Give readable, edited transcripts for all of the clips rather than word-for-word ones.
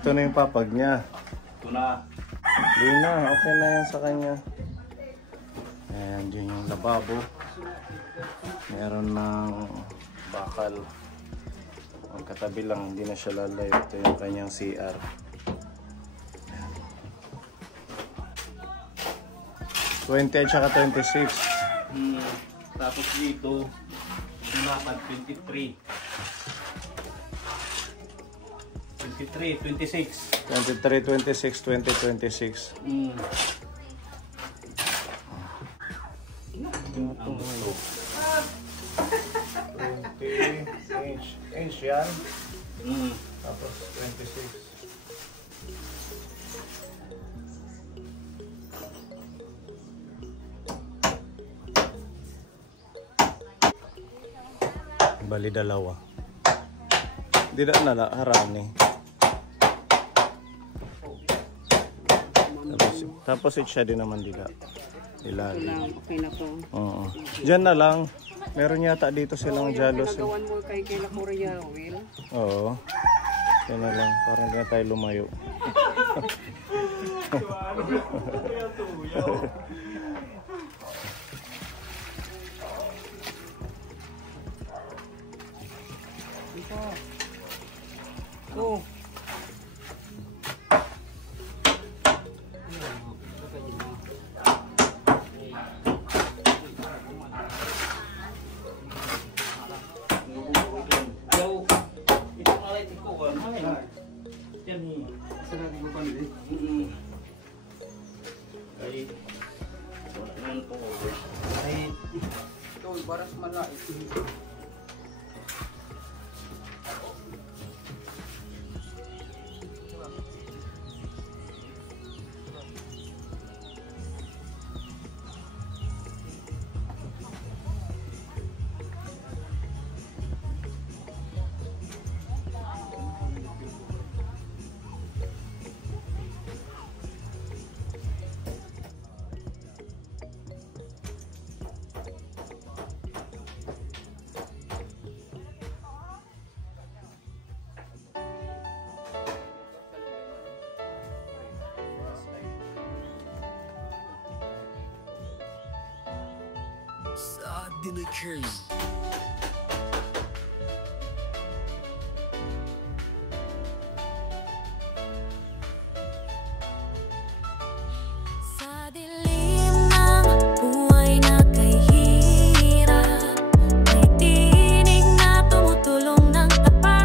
Ito na yung papag niya. Ito na. Hindi na, okay na yan sa kanya. Ayan, dyan yung lababo. Meron ng bakal. Ang katabi lang, hindi na siya lalayo. Ito yung kanyang CR. 20 at saka 26. Tapos dito, lumakad 23. 23, 26. 23, 26, 20, 26. Ang gusto. 20 inch yan. Tapos 26. Bali dalawa. Di na harani. Tapos siya din naman dila. Ilalim. Okay na po. Oo. Diyan na lang. Meron yata dito silang jalos. Nagawan mo kay Kayla Korea, Will. Oo. Diyan na lang. Parang hindi na tayo lumayo. Oh. Baras malait. Sa dilim ng buhay na kay hirap, may tinig na tumutulong ng tapat.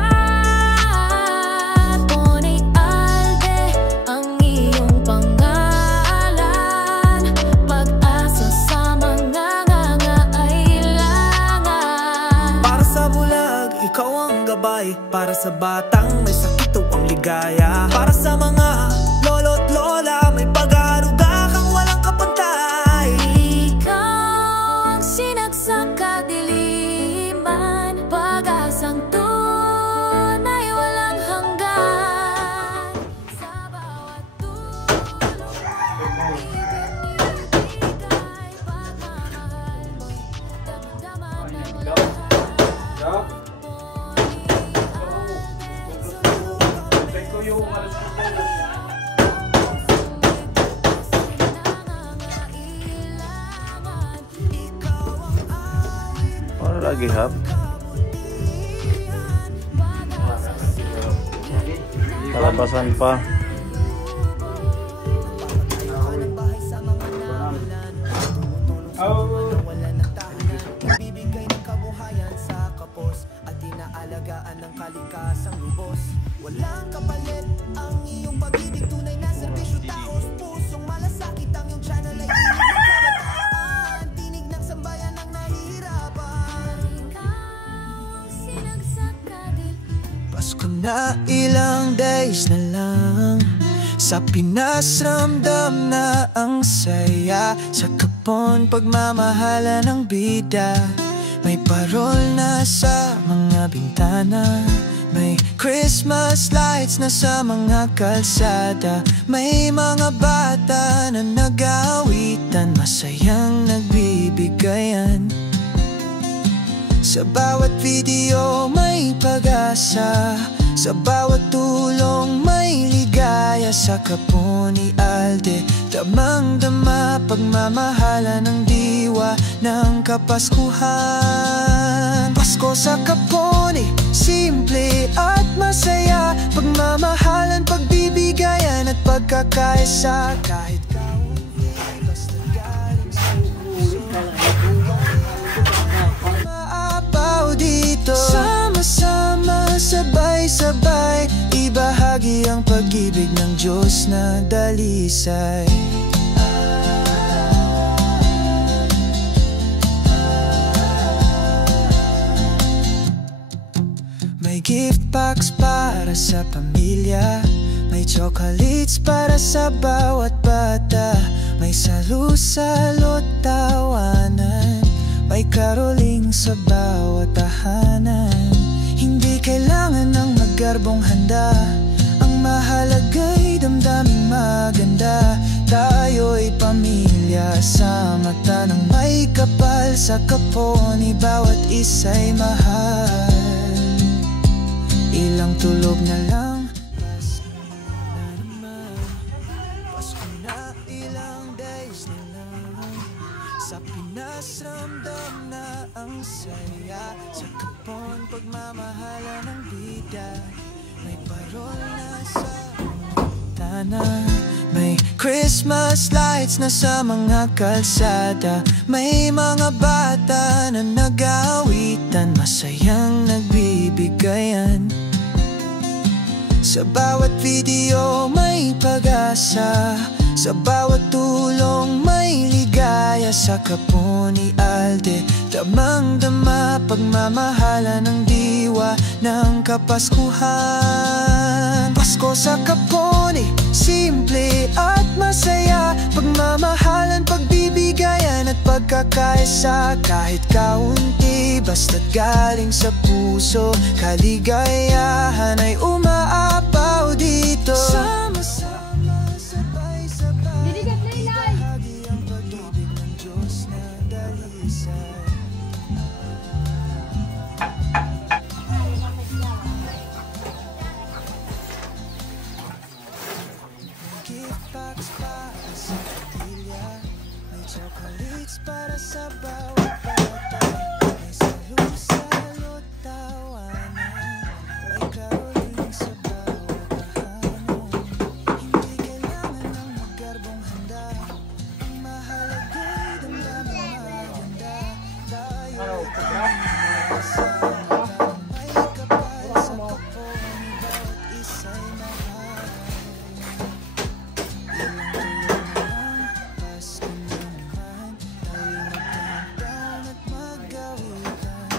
Pony Alde ang iyong pangalan, pag-asa sa mga nangangailangan. Para sa bulag, ikaw ang gabay. Para sa batang may sakit o ang ligaya. Para sa mga lolo't lola, may pag-aaruga kang walang kapantay. Ikaw ang sinagsak kadiliman, pag-asang tunay walang hanggan. Sa bawat tulong, ibinibigay pagmamahal mo'y damdaman ng lahat. Ano lagi hap? Kalabasan pa. Bibigay ng kabuhayan sa kapos at inaalagaan ng kalikasang lubos. Walang kapalit ang iyong pag-ibig, tunay na serbisyo, taos pusong malasakit ang iyong channel ay inig ng kabataan, tinig ng sambayan ng nahihirapan. Pasko na ilang days na lang, sa Pinas ramdam na ang saya. Sa Kapon pagmamahala ng bida, may parol na sa mga bintana. May Christmas lights na sa mga kalsada. May mga bata na nag-aawitan, masayang nagbibigayan. Sa bawat video may pag-asa, Sa bawat tulong may ligaya. Sa kapwa ni Alde, damang-dama pagmamahala ng diwa ng Kapaskuhan. Pasko sa Kapone, simple at masaya. Pagmamahalan, pagbibigayan at pagkakaisa. Kahit kaunti, basta galing sa puso. Maapaw dito, sama-sama, sabay-sabay, ibahagi ang pag-ibig ng Diyos na dalisay. May gift packs para sa pamilya, may chocolates para sa bawat bata, may salu-salo't tawanan, may caroling sa bawat tahanan. Hindi kailangan ng magarbong handa, ang mahalaga'y damdaming maganda. Tayo'y pamilya sa mata ng may kapal. Sa Kapone, bawat isa'y mahal. Ilang tulog na lang, Pasko na naman. Pasko na, ilang days na lang. Sa Pinas, ramdam na ang saya. Sa Kapon, pagmamahala ng bida, may parol na sa tanan. May Christmas lights na sa mga kalsada, may mga bata na nag-aawitan, masayang nagbibigayan. Sa bawat video may pag-asa, sa bawat tulong may ligaya. Sa Kapone, Alde, damang-dama pagmamahala ng diwa ng Kapaskuhan. Pasko sa Kapone, simple at masaya. Pagmamahalan, pagbibigayan at pagkakaisa. Kahit kaunti, basta't galing sa puso, kaligayahan ay umaapaw dito. Sama-sama, sabay-sabay, ibahagi ang pag-ibig ng Diyos na dalisay. Gift packs para sa pamilya, may chocolates para sa bawat bata, may salu-salo't tawanan, may caroling sa bawat tahanan. Hindi kailangan ng magarbong handa, ang mahalaga'y damdaming maganda. Tayo'y pamilya sa mata ng may kapal. Sa Kapone, bawat isa'y mahal. Ilang tulog na lang, Pasko na naman, tayo'y magkantahan at mag-awitan.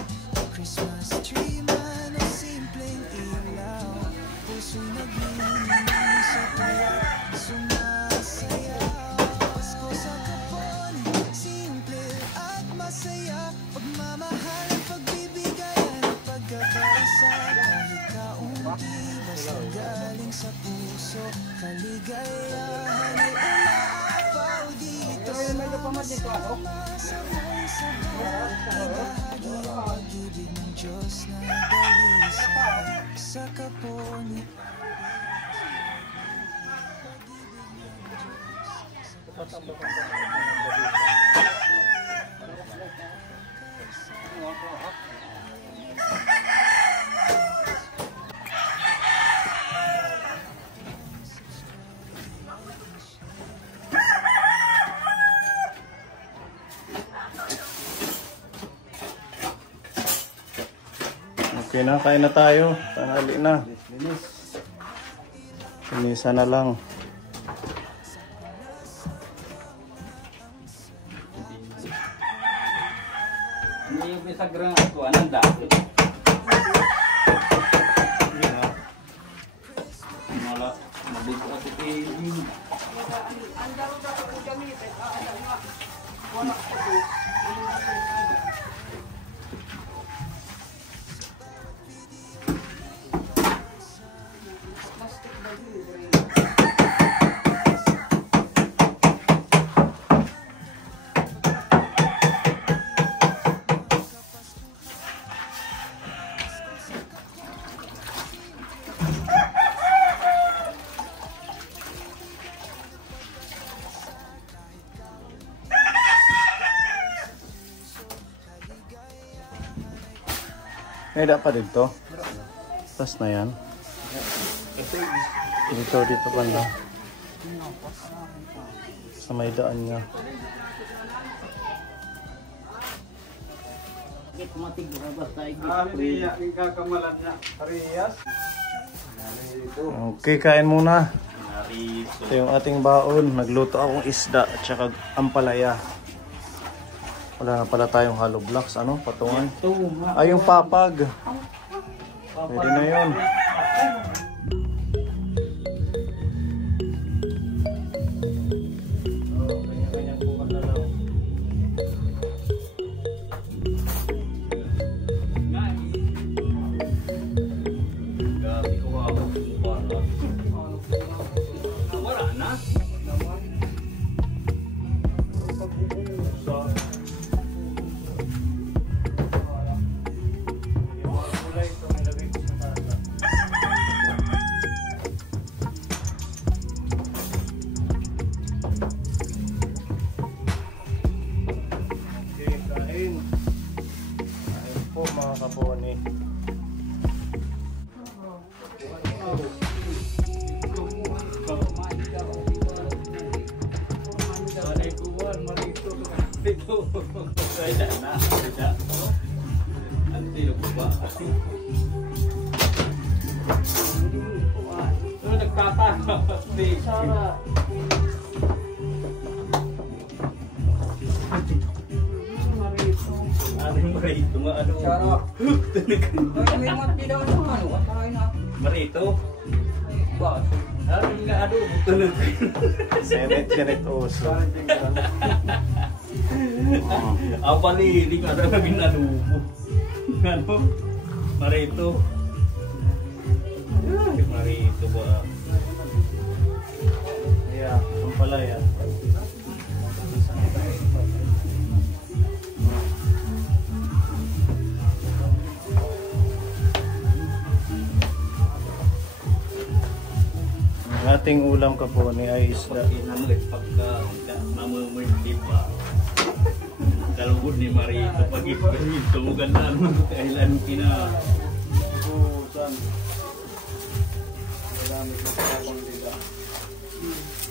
Christmas tree man o simpleng ilaw, puso'y nagniningning sa tuwa, sumasayaw. Pasko sa Kapone, simple at masaya. Pagmamahalan, pagbibigayan at pagkakaisa. Kahit kaunti, basta galing sa puso, kaligayahan ay umaapaw dito. Sama-sama, sabay-sabay, ibahagi ang pag-ibig ng Diyos na dalisay. Sa Kapone, Okay na, kain na tayo. Tanghali na. Sinisa na lang. Hindi yung pisagrang atuan, ang dami. Malas, mabigo ako kayo. May pa dito. Tapos na yan. Dito banda. Sa may daan niya. Okay, kain muna. Ito yung ating baon. Nagluto akong isda at saka ampalaya. Wala na pala tayong hollow blocks. Ano? Patungan. Ay, yung papag. Pwede na yun. Mga kaponi. Marito. Senet oso. Apa nih, di kada lagi adubo. Ano? Marito. Marito ba? Yeah, ampalaya. Ating ulam kaponi ay isda. Pagka namumulti pa. Kalugod ni Marito pag ito ganda naman kailan kina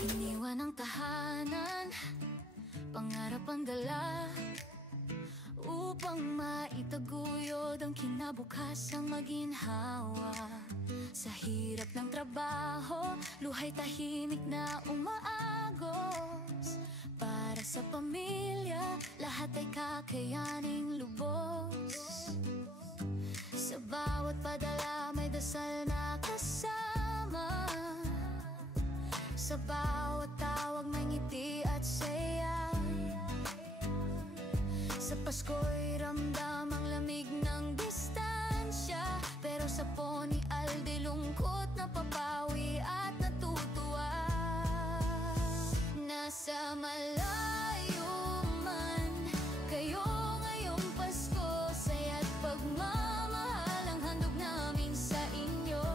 Iniwan ang tahanan, pangarap ang dala, upang maitaguyod ang kinabukasang maginhawa. Sa hirap ng trabaho, luhay tahimik na umaagos. Para sa pamilya, lahat ay kakayaning lubos. Sa bawat padala may dasal na kasama. Sa bawat tawag may ngiti at saya. Sa Pasko'y ramdam ang lamig ng distansya. Pero sa Poni Alde lungkot na papawi at natutuwa. Nasa malayo man kayo ngayong Pasko, saya't pagmamahal ang handog namin sa inyo.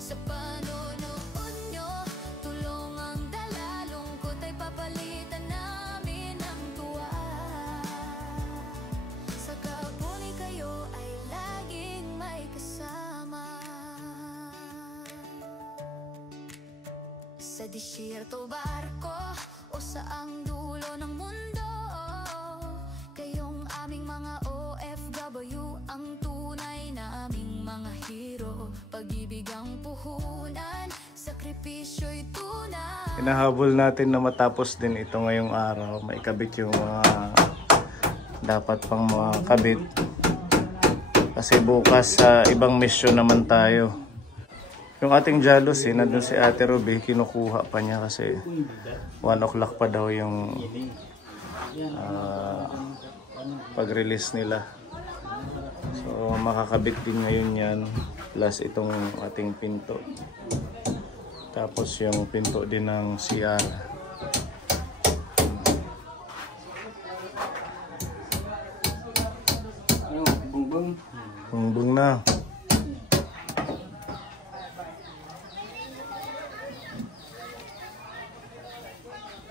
Sa panonood nyo, tulong ang dala, lungkot ay papalitan namin ng tuwa. Sa Kapuni kayo ay laging may kasama. Sa disyerto barko o saang dulo ng mundo, kayong aming mga OFW, ang tunay naming mga hero. Pag-ibig ang puhunan, sakripisyo'y tunay. Hinahabol natin na matapos din ito ngayong araw. Maikabit yung mga dapat pang makabit. Kasi bukas sa ibang mission naman tayo. Yung ating jealousy, nandun si Ate Ruby, kinukuha pa niya kasi 1 o'clock pa daw yung pag-release nila. So makakabit din ngayon yan, plus itong ating pinto. Tapos yung pinto din ng CR. ano, bungbong. Bungbong na.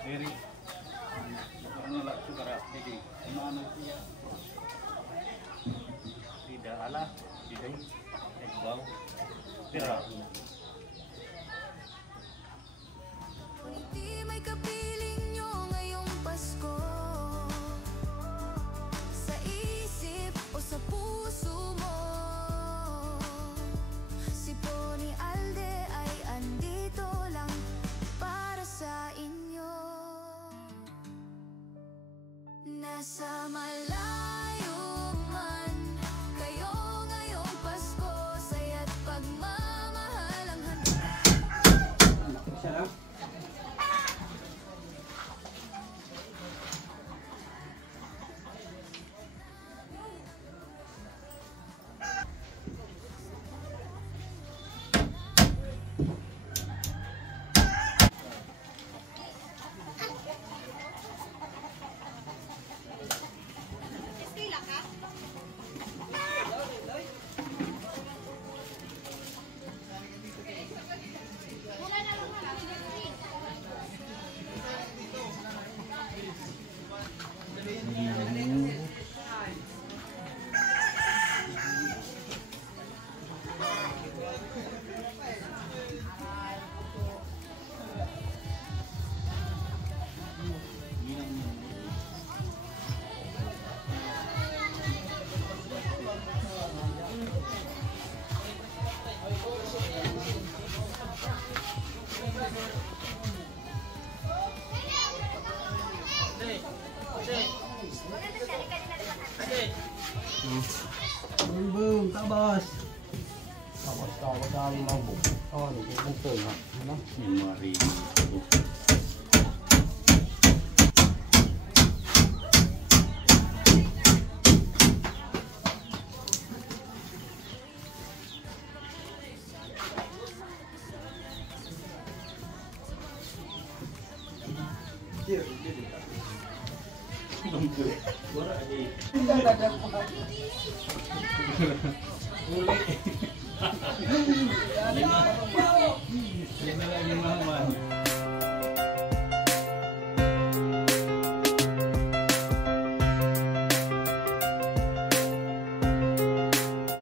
Eri. Ano la sugara, jadi. Ano siya? Tidak. Di may kapiling nyo ngayong Pasko, sa isip o sa puso mo. Si Pony Alde ay andito lang para sa inyo. Nasa malayo man kayo ngayong Pasko, saya't pagmamahal ang handa. Boom, boom, tabas. Tapos ang mabuk. Oh, ito na. Ano? Memory. Lima lang, 5 man.